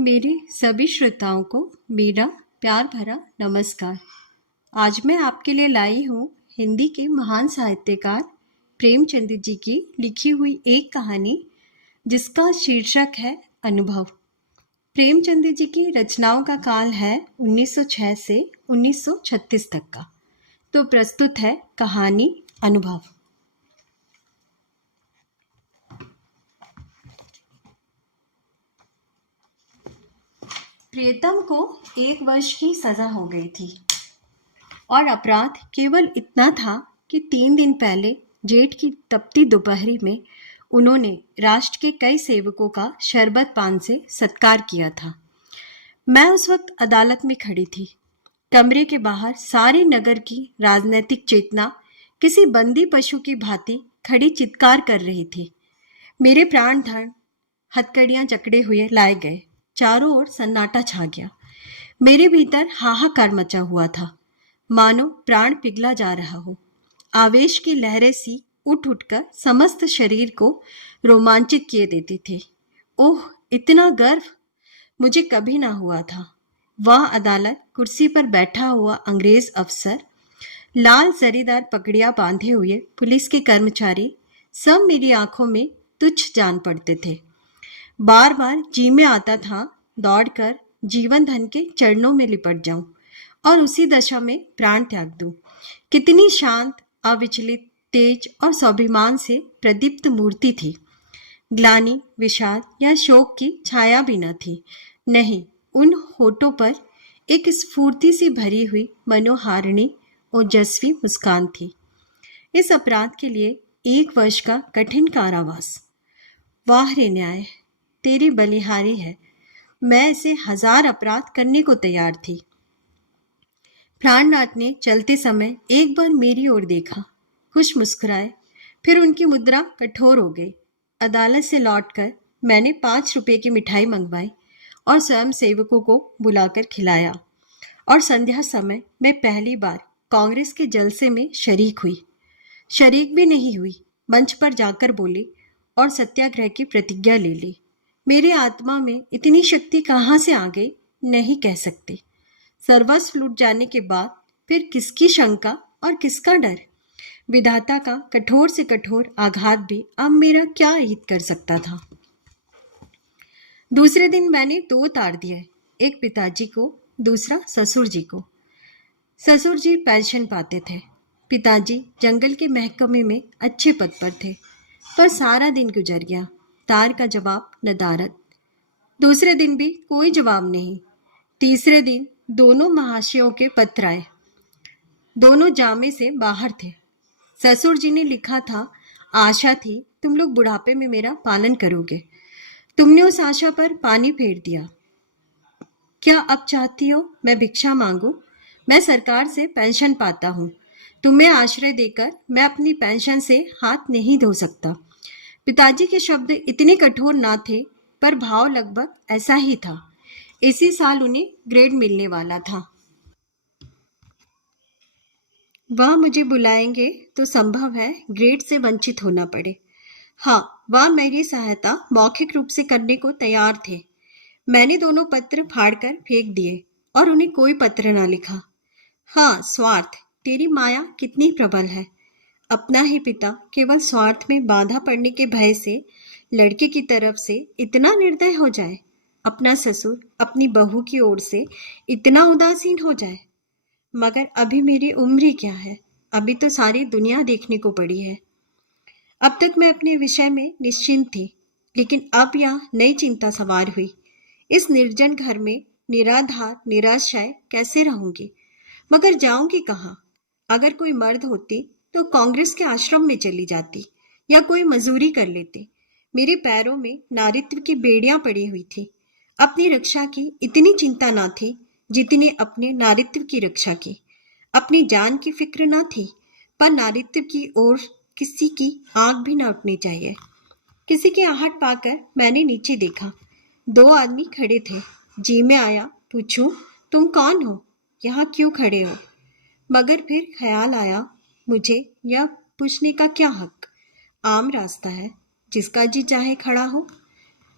मेरे सभी श्रोताओं को मेरा प्यार भरा नमस्कार। आज मैं आपके लिए लाई हूँ हिंदी के महान साहित्यकार प्रेमचंद जी की लिखी हुई एक कहानी जिसका शीर्षक है अनुभव। प्रेमचंद जी की रचनाओं का काल है 1906 से 1936 तक का। तो प्रस्तुत है कहानी अनुभव। प्रियतम को 1 वर्ष की सजा हो गई थी और अपराध केवल इतना था कि 3 दिन पहले जेठ की तपती दोपहरी में उन्होंने राष्ट्र के कई सेवकों का शरबत पान से सत्कार किया था। मैं उस वक्त अदालत में खड़ी थी। कमरे के बाहर सारे नगर की राजनीतिक चेतना किसी बंदी पशु की भांति खड़ी चित्कार कर रही थी। मेरे प्राण धन हथकड़ियां जकड़े हुए लाए गए। चारों ओर सन्नाटा छा गया। मेरे भीतर हाहाकार मचा हुआ था, मानो प्राण पिघला जा रहा हो। आवेश की लहरें सी उठ उठकर समस्त शरीर को रोमांचित किए देते थे। ओह, इतना गर्व मुझे कभी ना हुआ था। वह अदालत, कुर्सी पर बैठा हुआ अंग्रेज अफसर, लाल जरीदार पगड़ियां बांधे हुए पुलिस के कर्मचारी, सब मेरी आंखों में तुच्छ जान पड़ते थे। बार बार जी में आता था दौड़कर जीवन धन के चरणों में लिपट जाऊं और उसी दशा में प्राण त्याग दूं। कितनी शांत, अविचलित, तेज और स्वाभिमान से प्रदीप्त मूर्ति थी। ग्लानि, विषाद या शोक की छाया भी न थी। नहीं, उन होठों पर एक स्फूर्ति से भरी हुई मनोहारिणी ओजस्वी मुस्कान थी। इस अपराध के लिए 1 वर्ष का कठिन कारावास। वाह रे न्याय, तेरी बलिहारी है। मैं इसे 1000 अपराध करने को तैयार थी। प्राणनाथ ने चलते समय एक बार मेरी ओर देखा, कुछ मुस्कुराए, फिर उनकी मुद्रा कठोर हो गई। अदालत से लौटकर मैंने 5 रुपए की मिठाई मंगवाई और स्वयं सेवकों को बुलाकर खिलाया। और संध्या समय मैं पहली बार कांग्रेस के जलसे में शरीक हुई। शरीक भी नहीं हुई, मंच पर जाकर बोली और सत्याग्रह की प्रतिज्ञा ले ली। मेरे आत्मा में इतनी शक्ति कहाँ से आ गई, नहीं कह सकते। सर्वस्व लूट जाने के बाद फिर किसकी शंका और किसका डर। विधाता का कठोर से कठोर आघात भी अब मेरा क्या हित कर सकता था। दूसरे दिन मैंने 2 तार दिए, एक पिताजी को, दूसरा ससुर जी को। ससुर जी पेंशन पाते थे। पिताजी जंगल के महकमे में अच्छे पद पर थे, पर सारा दिन गुजर गया। तार का जवाब नदारद। दूसरे दिन भी कोई जवाब नहीं। तीसरे दिन दोनों महाशयों के पत्र आए। दोनों जामे से बाहर थे। ससुर जी ने लिखा था, आशा थी तुम लोग बुढ़ापे में मेरा पालन करोगे। तुमने उस आशा पर पानी फेर दिया। क्या अब चाहती हो मैं भिक्षा मांगू? मैं सरकार से पेंशन पाता हूँ। तुम्हें आश्रय देकर मैं अपनी पेंशन से हाथ नहीं धो सकता। पिताजी के शब्द इतने कठोर ना थे, पर भाव लगभग ऐसा ही था। इसी साल उन्हें ग्रेड मिलने वाला था। वह मुझे बुलाएंगे तो संभव है ग्रेड से वंचित होना पड़े। हाँ, वह मेरी सहायता मौखिक रूप से करने को तैयार थे। मैंने दोनों पत्र फाड़कर फेंक दिए और उन्हें कोई पत्र ना लिखा। हाँ, स्वार्थ, तेरी माया कितनी प्रबल है। अपना ही पिता केवल स्वार्थ में बाधा पड़ने के भय से लड़के की तरफ से इतना निर्दय हो जाए, अपना ससुर अपनी बहू की ओर से इतना उदासीन हो जाए। मगर अभी मेरी उम्र ही क्या है, अभी तो सारी दुनिया देखने को पड़ी है। अब तक मैं अपने विषय में निश्चिंत थी, लेकिन अब यहाँ नई चिंता सवार हुई। इस निर्जन घर में निराधार निराश्रय कैसे रहूंगी? मगर जाऊंगी कहाँ? अगर कोई मर्द होती तो कांग्रेस के आश्रम में चली जाती या कोई मजूरी कर लेते। मेरे पैरों में नारित्व की बेड़ियां पड़ी हुई थी। अपनी रक्षा की इतनी चिंता ना थी जितनी अपने नारित्व की रक्षा की। अपनी जान की फिक्र ना थी, पर नारित्व की ओर किसी की आंख भी ना उठनी चाहिए। किसी की आहट पाकर मैंने नीचे देखा। 2 आदमी खड़े थे। जी में आया, पूछूं, तुम कौन हो? यहाँ क्यों खड़े हो? मगर फिर ख्याल आया, मुझे यह पूछने का क्या हक? आम रास्ता है, जिसका जी चाहे खड़ा हो।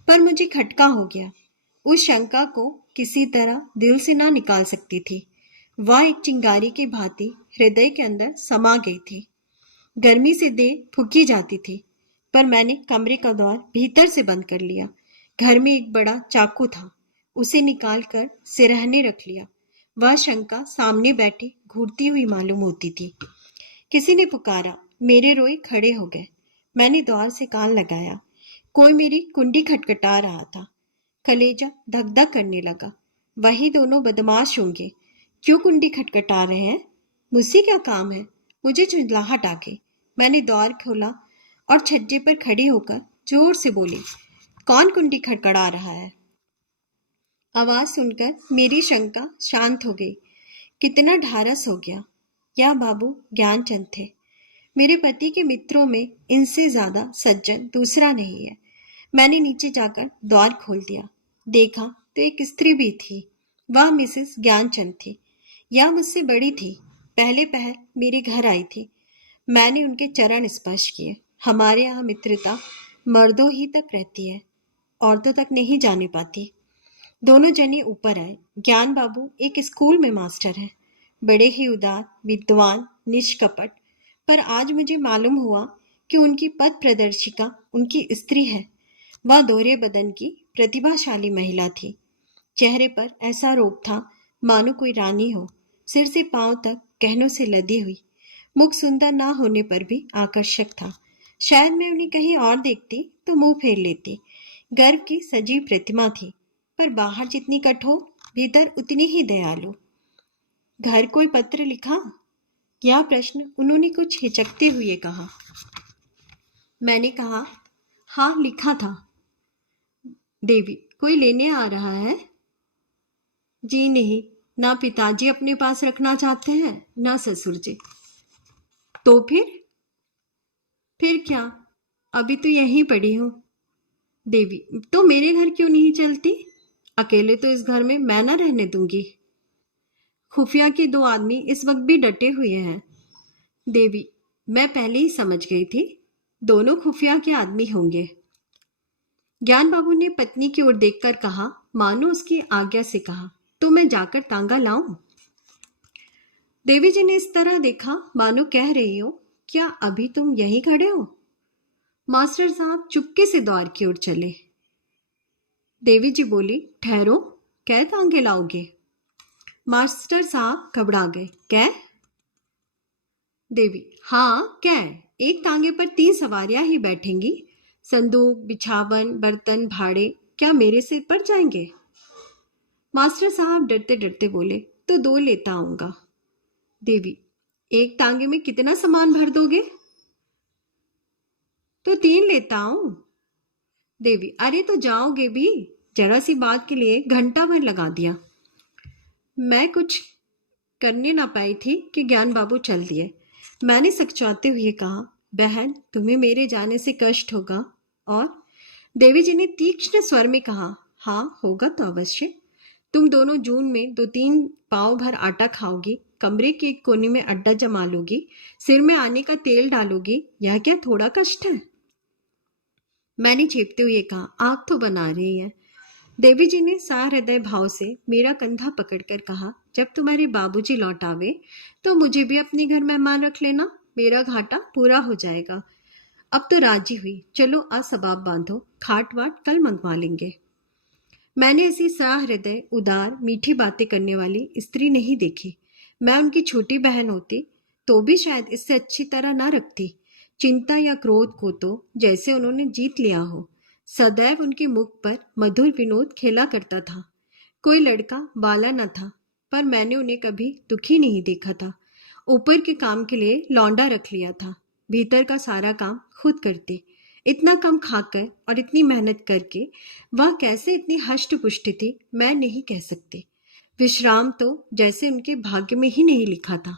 पर मुझे खटका हो गया। उस शंका को किसी तरह दिल से ना निकाल सकती थी। वह एक चिंगारी की भांति हृदय के अंदर समा गई थी। गर्मी से देह फूकी जाती थी, पर मैंने कमरे का द्वार भीतर से बंद कर लिया। घर में एक बड़ा चाकू था, उसे निकालकर सिरहने रख लिया। वह शंका सामने बैठी घूरती हुई मालूम होती थी। किसी ने पुकारा, मेरे रोए खड़े हो गए। मैंने द्वार से कान लगाया। कोई मेरी कुंडी खटखटा रहा था। कलेजा धक धक करने लगा। वही दोनों बदमाश होंगे। क्यों कुंडी खटखटा रहे हैं? मुझसे क्या काम है? मुझे झुंझलाहट आ गई। मैंने द्वार खोला और छज्जे पर खड़ी होकर जोर से बोली, कौन कुंडी खटखटा रहा है? आवाज सुनकर मेरी शंका शांत हो गई। कितना ढारस हो गया। यह बाबू ज्ञानचंद थे। मेरे पति के मित्रों में इनसे ज्यादा सज्जन दूसरा नहीं है। मैंने नीचे जाकर द्वार खोल दिया। देखा तो एक स्त्री भी थी। वह मिसेस ज्ञानचंद थी। यह मुझसे बड़ी थी। पहले पहल मेरे घर आई थी। मैंने उनके चरण स्पर्श किए। हमारे यहाँ मित्रता मर्दों ही तक रहती है, औरतों तक नहीं जाने पाती। दोनों जने ऊपर आए। ज्ञान बाबू एक स्कूल में मास्टर हैं, बड़े ही उदार, विद्वान, निष्कपट। पर आज मुझे मालूम हुआ कि उनकी पथ प्रदर्शिका उनकी स्त्री है। वह दोहरे बदन की प्रतिभाशाली महिला थी। चेहरे पर ऐसा रूप था मानो कोई रानी हो। सिर से पांव तक गहनों से लदी हुई। मुख सुंदर ना होने पर भी आकर्षक था। शायद मैं उन्हें कहीं और देखती तो मुंह फेर लेती। गर्व की सजीव प्रतिमा थी, पर बाहर जितनी कठोर, भीतर उतनी ही दयालु। घर कोई पत्र लिखा? यह प्रश्न उन्होंने कुछ हिचकते हुए कहा। मैंने कहा, हाँ लिखा था। देवी, कोई लेने आ रहा है? जी नहीं, ना पिताजी अपने पास रखना चाहते हैं, ना ससुर जी। तो फिर क्या? अभी तो यहीं पड़ी हूं। देवी, तो मेरे घर क्यों नहीं चलती? अकेले तो इस घर में मैं ना रहने दूंगी। खुफिया के दो आदमी इस वक्त भी डटे हुए हैं। देवी, मैं पहले ही समझ गई थी, दोनों खुफिया के आदमी होंगे। ज्ञान बाबू ने पत्नी की ओर देखकर कहा, मानो उसकी आज्ञा से कहा, तो मैं जाकर तांगा लाऊं? देवी जी ने इस तरह देखा मानो कह रही हो, क्या अभी तुम यहीं खड़े हो? मास्टर साहब चुपके से द्वार की ओर चले। देवी जी बोली, ठहरो, कै तांगे लाओगे? मास्टर साहब घबरा गए। कै? देवी, हाँ कै। एक तांगे पर 3 सवारियां ही बैठेंगी। संदूक, बिछावन, बर्तन, भाड़े क्या मेरे सिर पर जाएंगे? मास्टर साहब डरते डरते बोले, तो 2 लेता आऊंगा। देवी, एक तांगे में कितना सामान भर दोगे? तो 3 लेता हूं। देवी, अरे तो जाओगे भी? जरा सी बात के लिए घंटा भर लगा दिया। मैं कुछ करने ना पाई थी कि ज्ञान बाबू चल दिए। मैंने सकचाते हुए कहा, बहन तुम्हें मेरे जाने से कष्ट होगा? और देवी जी ने तीक्ष्ण स्वर में कहा, हाँ होगा तो अवश्य। तुम दोनों जून में 2-3 पाव भर आटा खाओगी, कमरे के एक कोने में अड्डा जमा लोगी, सिर में आने का तेल डालोगी। यह क्या थोड़ा कष्ट है? मैंने चेपते हुए कहा, आग तो बना रही है। देवी जी ने सहृदय भाव से मेरा कंधा पकड़कर कहा, जब तुम्हारे बाबूजी लौट आवे तो मुझे भी अपने घर मेहमान रख लेना, मेरा घाटा पूरा हो जाएगा। अब तो राजी हुई। चलो असबाब बांधो, खाट वाट कल मंगवा लेंगे। मैंने ऐसी सहृदय, उदार, मीठी बातें करने वाली स्त्री नहीं देखी। मैं उनकी छोटी बहन होती तो भी शायद इससे अच्छी तरह ना रखती। चिंता या क्रोध को तो जैसे उन्होंने जीत लिया हो। सदैव उनके मुख पर मधुर विनोद खेला करता था। कोई लड़का बाला न था, पर मैंने उन्हें कभी दुखी नहीं देखा था। ऊपर के काम के लिए लौंडा रख लिया था, भीतर का सारा काम खुद करती। इतना कम खाकर और इतनी मेहनत करके वह कैसे इतनी हष्ट पुष्ट थी, मैं नहीं कह सकती। विश्राम तो जैसे उनके भाग्य में ही नहीं लिखा था।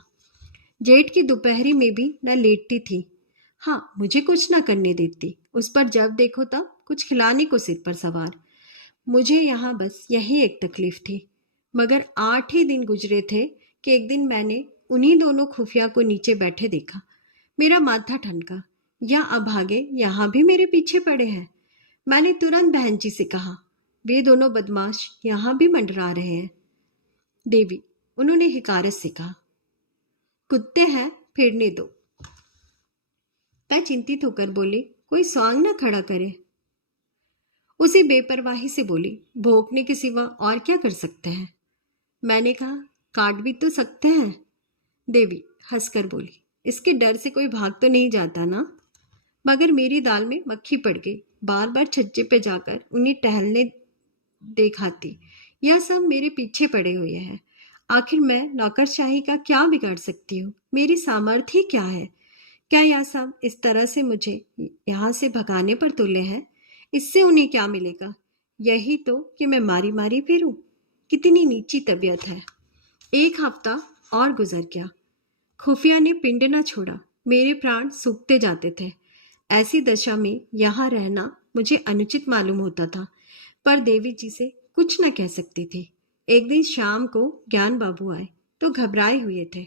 जेठ की दोपहरी में भी न लेटती थी, हाँ मुझे कुछ ना करने देती। उस पर जब देखो तब कुछ खिलाने को सिर पर सवार। मुझे यहाँ बस यही एक तकलीफ थी। मगर 8 ही दिन गुजरे थे कि एक दिन मैंने उन्हीं दोनों खुफिया को नीचे बैठे देखा। मेरा माथा ठनका, या अभागे यहाँ भी मेरे पीछे पड़े हैं। मैंने तुरंत बहन जी से कहा, वे दोनों बदमाश यहाँ भी मंडरा रहे हैं। देवी, उन्होंने हिकारत से कहा। कुत्ते हैं, फिरने दो। मैं चिंतित होकर बोली, कोई स्वांग न खड़ा करे। उसी बेपरवाही से बोली, भोंकने के सिवा और क्या कर सकते हैं? मैंने कहा, काट भी तो सकते हैं। देवी हंसकर बोली, इसके डर से कोई भाग तो नहीं जाता ना? मगर मेरी दाल में मक्खी पड़ गई। बार बार छज्जे पे जाकर उन्हें टहलने दिखाती। यह सब मेरे पीछे पड़े हुए हैं। आखिर मैं नौकरशाही का क्या बिगाड़ सकती हूँ? मेरी सामर्थ्य क्या है? क्या यह सब इस तरह से मुझे यहाँ से भगाने पर तुले हैं? इससे उन्हें क्या मिलेगा? यही तो कि मैं मारी मारी फिरूं। कितनी नीची तबीयत है। एक हफ्ता और गुजर गया। खुफिया ने पिंड न छोड़ा। मेरे प्राण सूखते जाते थे। ऐसी दशा में यहाँ रहना मुझे अनुचित मालूम होता था, पर देवी जी से कुछ न कह सकती थी। एक दिन शाम को ज्ञान बाबू आए तो घबराए हुए थे।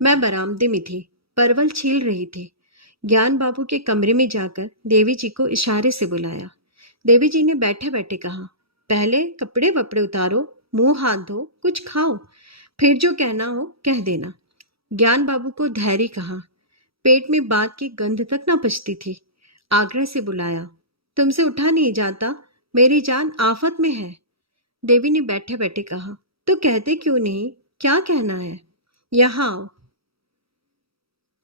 मैं बरामदे में थी, परवल छील रही थी। ज्ञान बाबू के कमरे में जाकर देवी जी को इशारे से बुलाया। देवी जी ने बैठे बैठे कहा, पहले कपड़े वपड़े उतारो, मुंह हाथ धो, कुछ खाओ, फिर जो कहना हो कह देना। ज्ञान बाबू को धैर्य कहा। पेट में बात की गंध तक न पचती थी। आग्रह से बुलाया, तुमसे उठा नहीं जाता, मेरी जान आफत में है। देवी ने बैठे बैठे कहा, तो कहते क्यों नहीं? क्या कहना है? यहाँ आओ।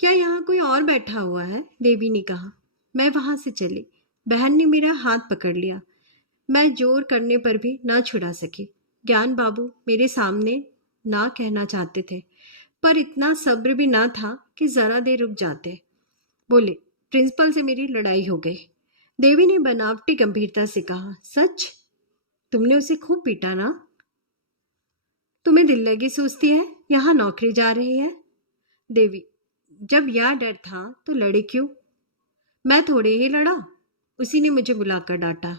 क्या यहाँ कोई और बैठा हुआ है? देवी ने कहा। मैं वहां से चली। बहन ने मेरा हाथ पकड़ लिया। मैं जोर करने पर भी ना छुड़ा सकी। ज्ञान बाबू मेरे सामने ना कहना चाहते थे, पर इतना सब्र भी ना था कि जरा देर रुक जाते। बोले, प्रिंसिपल से मेरी लड़ाई हो गई। देवी ने बनावटी गंभीरता से कहा, सच? तुमने उसे खूब पीटा ना? तुम्हें दिल लगी सोचती है यहाँ नौकरी जा रही है? देवी, जब यह डर था तो लड़े क्यों? मैं थोड़े ही लड़ा। उसी ने मुझे बुलाकर डांटा।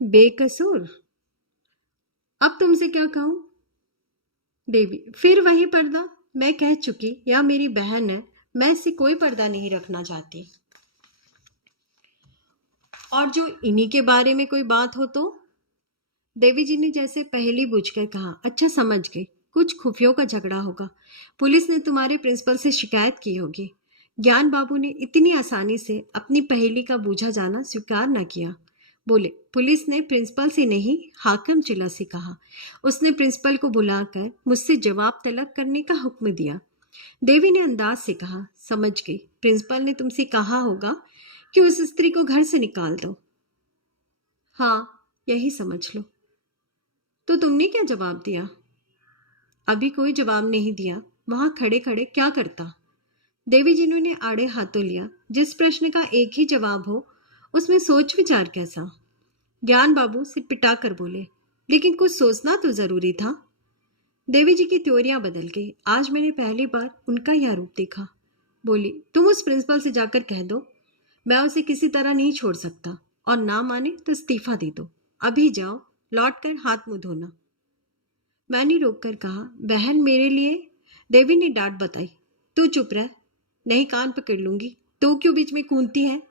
बेकसूर। अब तुमसे क्या कहूं? देवी, फिर वही पर्दा। मैं कह चुकी, यह मेरी बहन है, मैं इससे कोई पर्दा नहीं रखना चाहती। और जो इन्हीं के बारे में कोई बात हो तो? देवी जी ने जैसे पहली बूझकर कहा, अच्छा समझ गई, कुछ खुफियों का झगड़ा होगा। पुलिस ने तुम्हारे प्रिंसिपल से शिकायत की होगी। ज्ञान बाबू ने इतनी आसानी से अपनी पहेली का बूझा जाना स्वीकार न किया। बोले, पुलिस ने प्रिंसिपल से नहीं, हाकिम जिला से कहा। उसने प्रिंसिपल को बुलाकर मुझसे जवाब तलब करने का हुक्म दिया। देवी ने अंदाज से कहा, समझ गई, प्रिंसिपल ने तुमसे कहा होगा कि उस स्त्री को घर से निकाल दो। हाँ, यही समझ लो। तो तुमने क्या जवाब दिया? अभी कोई जवाब नहीं दिया। वहां खड़े खड़े क्या करता? देवी जी ने आड़े हाथों लिया। जिस प्रश्न का एक ही जवाब हो, उसमें सोच विचार कैसा? ज्ञान बाबू सिर पिटा कर बोले, लेकिन कुछ सोचना तो जरूरी था। देवी जी की त्योरियां बदल गई। आज मैंने पहली बार उनका यह रूप देखा। बोली, तुम उस प्रिंसिपल से जाकर कह दो, मैं उसे किसी तरह नहीं छोड़ सकता, और ना माने तो इस्तीफा दे दो। अभी जाओ, लौट कर हाथ मुंह धोना। मैंने रोक कर कहा, बहन मेरे लिए। देवी ने डांट बताई, तू चुप रह, नहीं कान पकड़ लूंगी। तो क्यों बीच में कूदती है?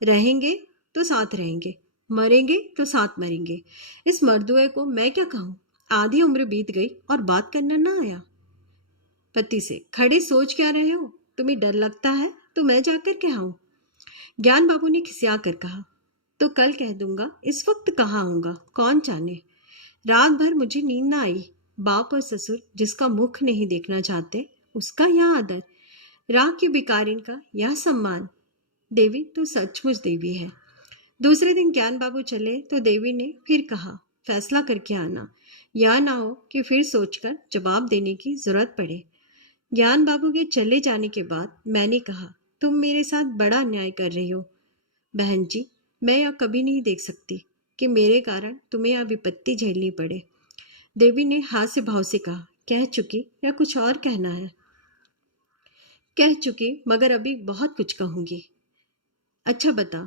रहेंगे तो साथ रहेंगे, मरेंगे तो साथ मरेंगे। इस मर्दुए को मैं क्या कहूं? आधी उम्र बीत गई और बात करना ना आया। पति से, खड़े सोच क्या रहे हो? तुम्हें डर लगता है तो मैं जाकर कहाऊं? ज्ञान बाबू ने खिसिया कर कहा, तो कल कह दूंगा, इस वक्त कहाँ आऊंगा कौन जाने। रात भर मुझे नींद ना आई। बाप और ससुर जिसका मुख नहीं देखना चाहते, उसका यह आदर, राह की भिखारिन का यह सम्मान। देवी तो सचमुच देवी है। दूसरे दिन ज्ञान बाबू चले तो देवी ने फिर कहा, फैसला करके आना, या ना हो कि फिर सोचकर जवाब देने की जरूरत पड़े। ज्ञान बाबू के चले जाने के बाद मैंने कहा, तुम मेरे साथ बड़ा अन्याय कर रही हो बहन जी। मैं यह कभी नहीं देख सकती कि मेरे कारण तुम्हें यह विपत्ति झेलनी पड़े। देवी ने हास्य भाव से कहा, कह चुकी या कुछ और कहना है? कह चुकी, मगर अभी बहुत कुछ कहूंगी। अच्छा बता,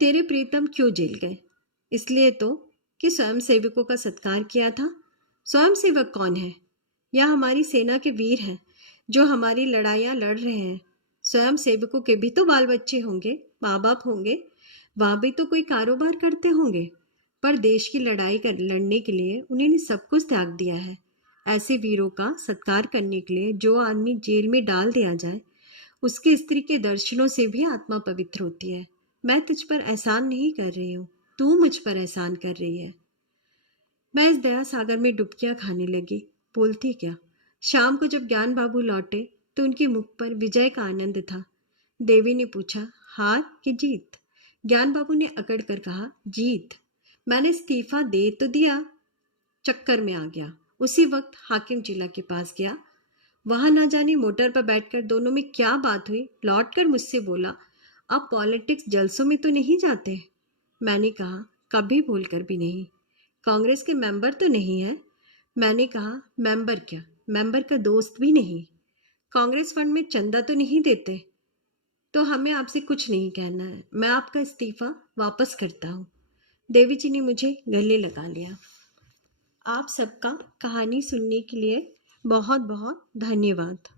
तेरे प्रीतम क्यों जेल गए? इसलिए तो कि स्वयं सेवकों का सत्कार किया था। स्वयं सेवक कौन है? यह हमारी सेना के वीर हैं जो हमारी लड़ाइयाँ लड़ रहे हैं। स्वयं सेवकों के भी तो बाल बच्चे होंगे, माँ बाप होंगे, वह भी तो कोई कारोबार करते होंगे। पर देश की लड़ाई कर लड़ने के लिए उन्होंने सब कुछ त्याग दिया है। ऐसे वीरों का सत्कार करने के लिए जो आदमी जेल में डाल दिया जाए, उसकी स्त्री के दर्शनों से भी आत्मा पवित्र होती है। मैं तुझ पर एहसान नहीं कर रही हूँ, तू मुझ पर एहसान कर रही है। मैं इस दया सागर में डुबकियां खाने लगी। बोलती क्या। शाम को जब ज्ञान बाबू लौटे तो उनके मुख पर विजय का आनंद था। देवी ने पूछा, हार कि जीत? ज्ञान बाबू ने अकड़ कर कहा, जीत। मैंने इस्तीफा दे तो दिया, चक्कर में आ गया। उसी वक्त हाकिम जिला के पास गया। वहां ना जाने मोटर पर बैठकर दोनों में क्या बात हुई, लौटकर मुझसे बोला, आप पॉलिटिक्स जलसों में तो नहीं जाते? मैंने कहा, कभी भूलकर भी नहीं। कांग्रेस के मेंबर तो नहीं है? मैंने कहा, मेंबर क्या, मेंबर का दोस्त भी नहीं। कांग्रेस फंड में चंदा तो नहीं देते? तो हमें आपसे कुछ नहीं कहना है, मैं आपका इस्तीफा वापस करता हूँ। देवी जी ने मुझे गले लगा लिया। आप सबका कहानी सुनने के लिए बहुत बहुत धन्यवाद।